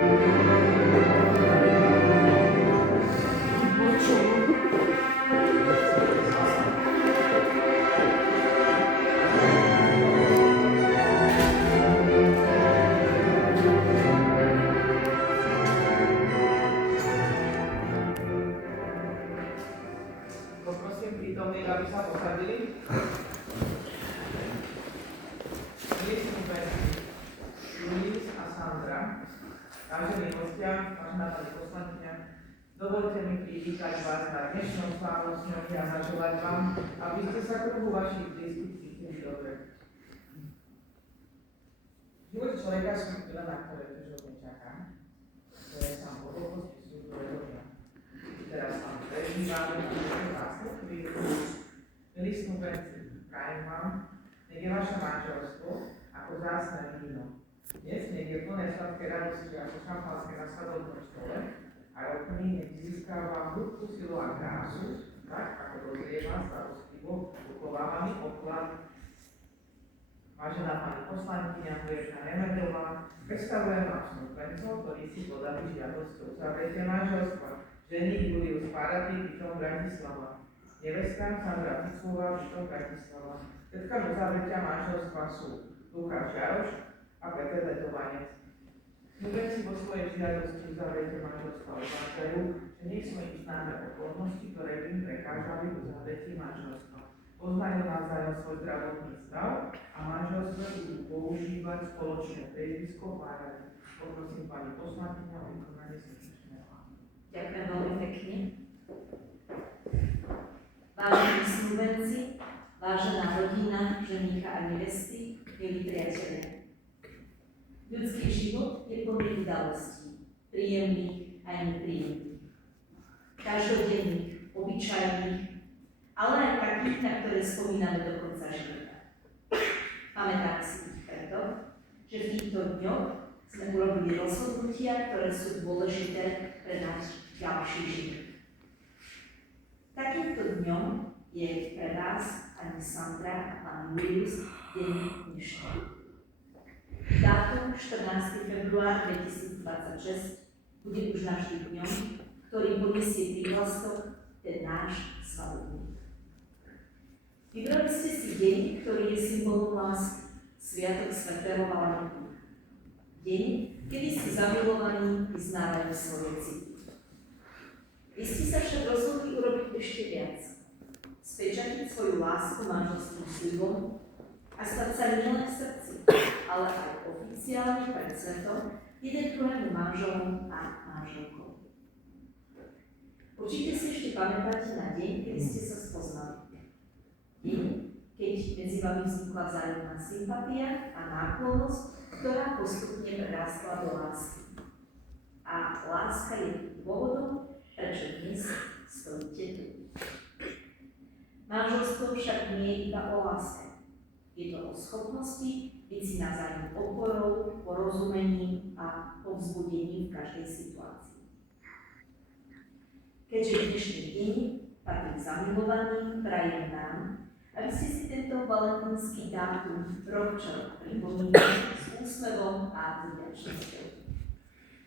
Poprosím prítomných, aby sa posadili. Julius a Sandra, vážení hostia, vážená pani poslankyňa, dovolte mi privítať vás na dnešnom slávnostnom dni a zaželať vám, aby ste sa kruhu vašich blízkych cítili dobre. Život človeka sú chvíle, na ktoré bežne čaká, ktoré sa v hlbokosti sú dôležité. Teraz vám prežívame na tejto krásnej chvíľu. Milí snúbenci, prajem vám, nech je vaše manželstvo ako vzácne víno. Dnes nech je plné sladké radosti ako šampanské na svadobnom stole a rokmi nech získava hĺbku, silu a krásu, tak ako dozrieva starostlivo uchovávaný poklad. Vážená pani poslankyňa Hviezda Nemetová, predstavujem vám snúbencov, ktorí si podali žiadosť o uzavretie manželstva. Ženík Julius Paraty, bytom Bratislava. Nevestka Sandra Ficová, bytom Bratislava. Svedkami uzavretia manželstva sú Lukáš Jaroš a Peter Letovanec. Snúbenci vo svojej žiadosti uzavretie manželstva uvádzajú, že nie sú im známe okolnosti, ktoré by im prekážali v uzavretí manželstva. Poznajú navzájom svoj zdravotný stav a manželstvo budú používať spoločné priezvisko párane. Poprosím pani poslankyňu o vykonanie srdečného aktu. Ďakujem veľmi pekne. Vážení snúbenci, vážená rodina, ženícha a nevesty, milí priatelia. Ľudský život je plný udalostí, príjemných a nepríjemných. Každodenných, obyčajných, ale aj takých, na ktoré spomíname do konca života. Pamätáme si ich preto, že v týchto dňoch sme urobili rozhodnutia, ktoré sú dôležité pre náš ďalší život. Takýmto dňom je pre vás pani Sandra a pán Julius deň dnešný. Dátum 14. február 2026 bude už navždy dňom, ktorý poniesie prihlastok ten náš svadobný. Vybrali ste si deň, ktorý je symbolom lásky, Sviatok svätého Valentína. Deň, kedy si zamilovaní vyznávajú svoje city. Vy ste sa však rozhodli urobiť ešte viac. Spečatiť svoju lásku manželským sľubom a stať sa nielen v srdci, ale aj oficiálne pred svetom jeden druhému manželom a manželkou. Určite si ešte pamätáte na deň, kedy ste sa spoznali. Deň, keď medzi vami vznikla vzájomná sympatia a náklonnosť, ktorá postupne prerástla do lásky. A láska je dôvodom, prečo dnes stojíte tu. Manželstvo však nie je iba o láske. Je to o schopnosti byť si navzájom oporou, porozumením a povzbudením v každej situácii. Keďže dnešný deň patrí zamilovaným, prajem nám, aby ste si tento valentínsky dátum rok čo rok pripomínali s úsmevom a vďačnosťou.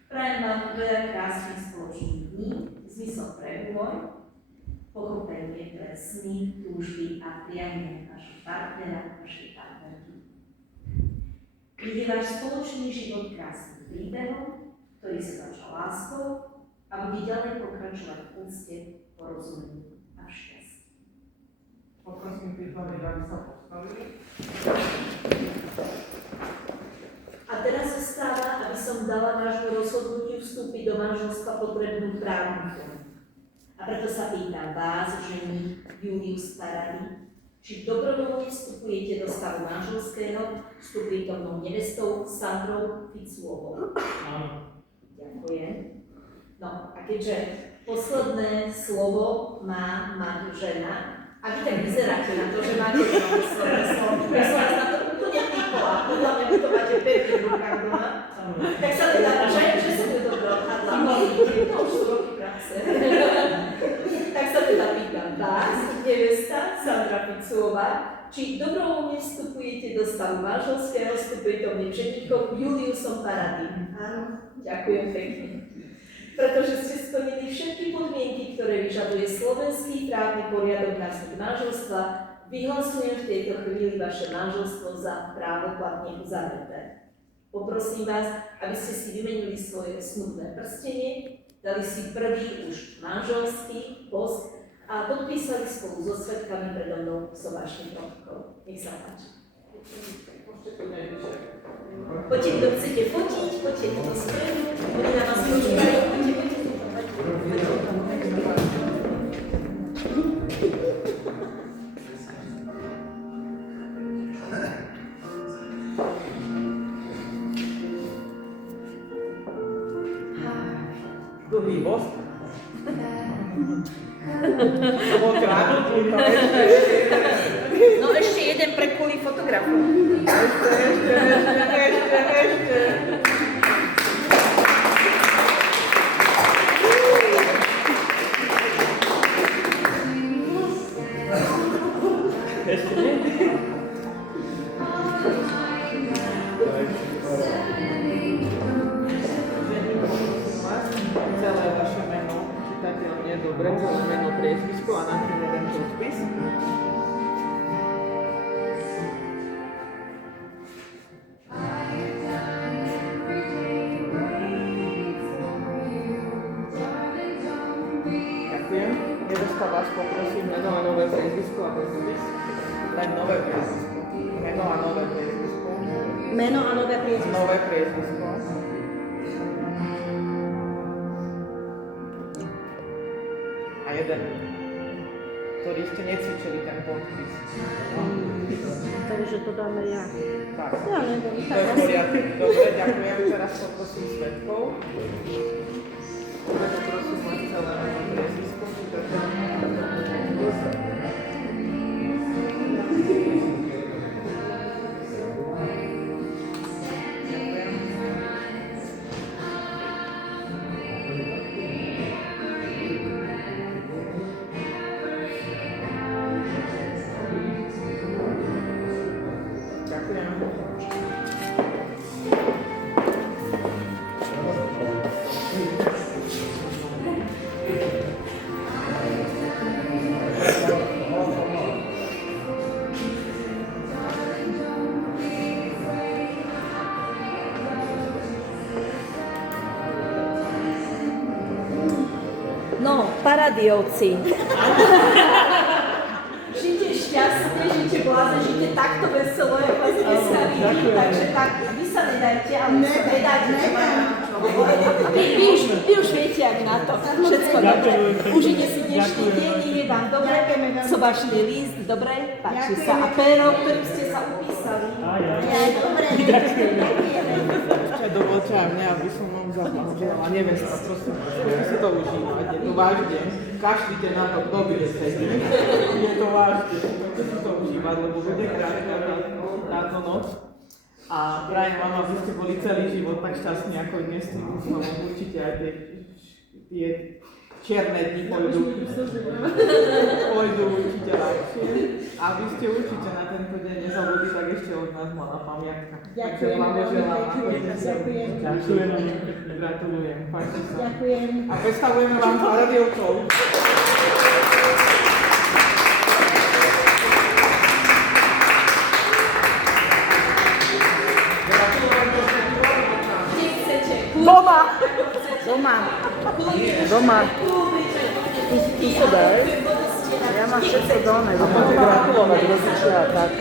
Prajem vám veľa krásnych spoločných dní, zmysel pre humor, pochopenie pre sny, túžby a prianie vašho partnera, vašej partnerky. Nech je váš spoločný život krásnym príbehom, ktorý sa začal láskou a bude ďalej pokračovať v úcte, porozumení a v šťastí. Poprosím prítomných, aby sa postavili. A teraz zostáva, aby som dala vášmu rozhodnutiu vstúpiť do manželstva potrebnú právnu formu. A preto sa pýtam vás, žení Julius Paraty, či dobrovoľne vstupujete do stavu manželského s tú prítomnou nevestou Sandrou Ficovou. Ďakujem. No a keďže posledné slovo má mať žena, a vy tak vyzeráte na to, že máte posledné slovo, ja som vás na to úplne pýtala, podľa mňa vy to máte pevne v rukách doma, tak sa teda, že som ju dobro odhadla, to už sú roky praxe. Tak sa teda pýtam vás, nevesta Sandra Ficová, či dobrovoľne dobrovoľne vstupujete do stavu manželského s opätovným ženíchom Juliusom Paradým. Áno. Ďakujem pekne. Pretože ste splnili všetky podmienky, ktoré vyžaduje slovenský právny poriadok na vznik manželstva, vyhlasujem v tejto chvíli vaše manželstvo za právoplatne uzavreté. Poprosím vás, aby ste si vymenili svoje snubné prstenie, dali si prvý už manželský post a podpísali spolu so svedkami predo mnou sobašný protokol. Nech sa páči. Poďte, kto chcete fotiť, poďte do stredu, oni na vás počítajú, poďte. Dlhý bosk. To bol krátky, no No ešte jeden pre kvôli fotografu. ešte. Ešte nie? Celé vaše meno, čitateľne dobre, celé meno, priezvisko a na tým jeden podpis. Ďakujem. Nedosta vás poprosím meno a nové priezvisko a podpis. Len nové priezvisko. Meno a nové priezvisko. Meno a nové priezvisko. Nové priezvisko. A jeden, ktorý ste necvičili ten podpis. Takže to dáme ja. Tak. Ja neviem, To je v poriadku. Dobre, ďakujem. Teraz poprosím svedkov. Dobre, poprosím vás celé meno priezvisko. No, Paradiovci. Žite šťastne, žite bláze, žite takto veselo, jak vás dnes sa vidí, takže tak, vy sa nedajte, ale vy sa nedajte. Vy už viete, jak na to. Všetko dobre. Užite si dnešný deň, je vám dobre. Sobašný list, dobre, páči sa. A péro, ktorým ste sa upísali. Dobre, Dovolte aj mňa, aby som vám zablahoželala nevesta, prosím, skúste si to užívať, je to váš deň, kašlite na to, kto bude sedieť, je to váš deň, skúste si to užívať, lebo bude krátka táto noc. A prajem vám, aby ste boli celý život tak šťastní, ako dnes tým dúfam, určite aj tie čierne dni pôjdu určite ľahšie. A aby ste určite na tento deň nezabudli, tak ešte od nás malá pamiatka. Ďakujem veľmi pekne. Ďakujem. Gratulujem. Páči sa. Ďakujem. A predstavujeme vám Paradiovcov. Kde chcete? Doma! Doma. Ty sa daj. Ja mám všetko doma. A poďte gratulovať rodičia a tak.